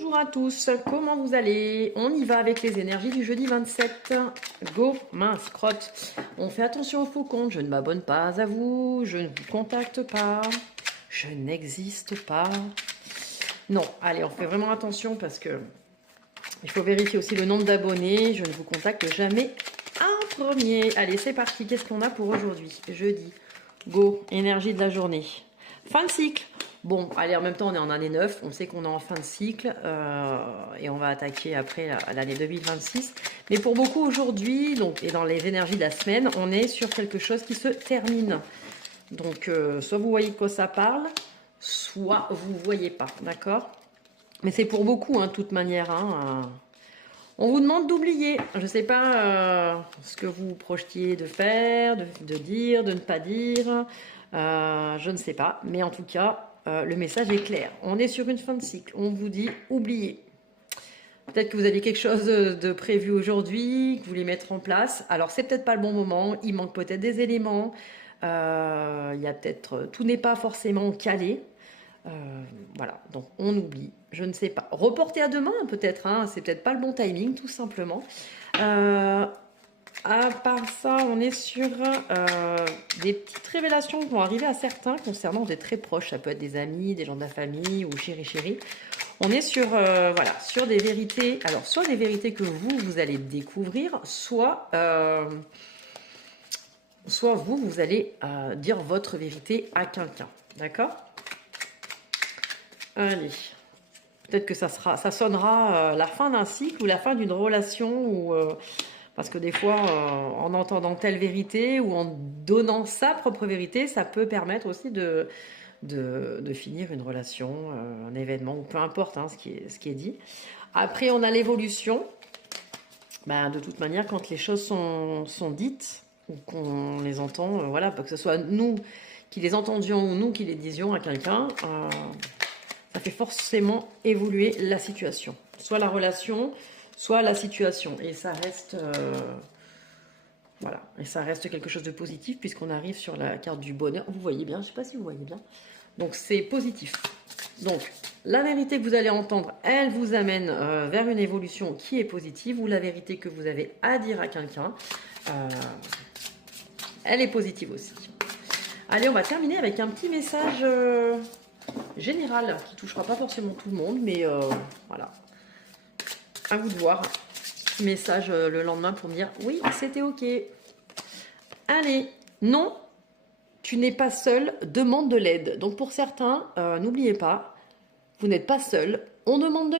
Bonjour à tous, comment vous allez? On y va avec les énergies du jeudi 27. Go, mince, crotte. On fait attention au faux compte, je ne m'abonne pas à vous, je ne vous contacte pas, je n'existe pas. Non, allez, on fait vraiment attention parce que il faut vérifier aussi le nombre d'abonnés, je ne vous contacte jamais en premier. Allez, c'est parti, qu'est-ce qu'on a pour aujourd'hui? Jeudi, go, énergie de la journée. Fin de cycle. Bon, allez, en même temps, on est en année 9, on sait qu'on est en fin de cycle et on va attaquer après l'année 2026. Mais pour beaucoup aujourd'hui, donc, et dans les énergies de la semaine, on est sur quelque chose qui se termine. Donc, soit vous voyez de quoi ça parle, soit vous ne voyez pas, d'accord? Mais c'est pour beaucoup, hein, de toute manière. On vous demande d'oublier. Je ne sais pas ce que vous projetiez de faire, de dire, de ne pas dire. Je ne sais pas. Mais en tout cas, le message est clair. On est sur une fin de cycle. On vous dit oubliez. Peut-être que vous avez quelque chose de prévu aujourd'hui, que vous voulez mettre en place. Alors, c'est peut-être pas le bon moment. Il manque peut-être des éléments. Il y a peut-être... Tout n'est pas forcément calé. Voilà, donc on oublie, je ne sais pas. Reporter à demain peut-être, hein, c'est peut-être pas le bon timing tout simplement. À part ça, on est sur des petites révélations qui vont arriver à certains concernant des très proches. Ça peut être des amis, des gens de la famille ou chéri. On est sur, voilà, sur des vérités, alors soit des vérités que vous allez découvrir, soit vous allez dire votre vérité à quelqu'un, d'accord? Allez, peut-être que ça sonnera la fin d'un cycle ou la fin d'une relation, ou parce que des fois, en entendant telle vérité ou en donnant sa propre vérité, ça peut permettre aussi de finir une relation, un événement, ou peu importe hein, ce qui est dit. Après, on a l'évolution. Ben, de toute manière, quand les choses sont dites, ou qu'on les entend, voilà, que ce soit nous qui les entendions ou nous qui les disions à quelqu'un, ça fait forcément évoluer la situation. Soit la relation, soit la situation. Et ça reste... voilà. Et ça reste quelque chose de positif puisqu'on arrive sur la carte du bonheur. Vous voyez bien, je ne sais pas si vous voyez bien. Donc c'est positif. Donc la vérité que vous allez entendre, elle vous amène vers une évolution qui est positive, ou la vérité que vous avez à dire à quelqu'un, elle est positive aussi. Allez, on va terminer avec un petit message... général, qui touchera pas forcément tout le monde, mais voilà, à vous de voir. Petit message le lendemain pour me dire oui, c'était ok. Allez, non, tu n'es pas seul, demande de l'aide. Donc pour certains, n'oubliez pas, vous n'êtes pas seul, on demande de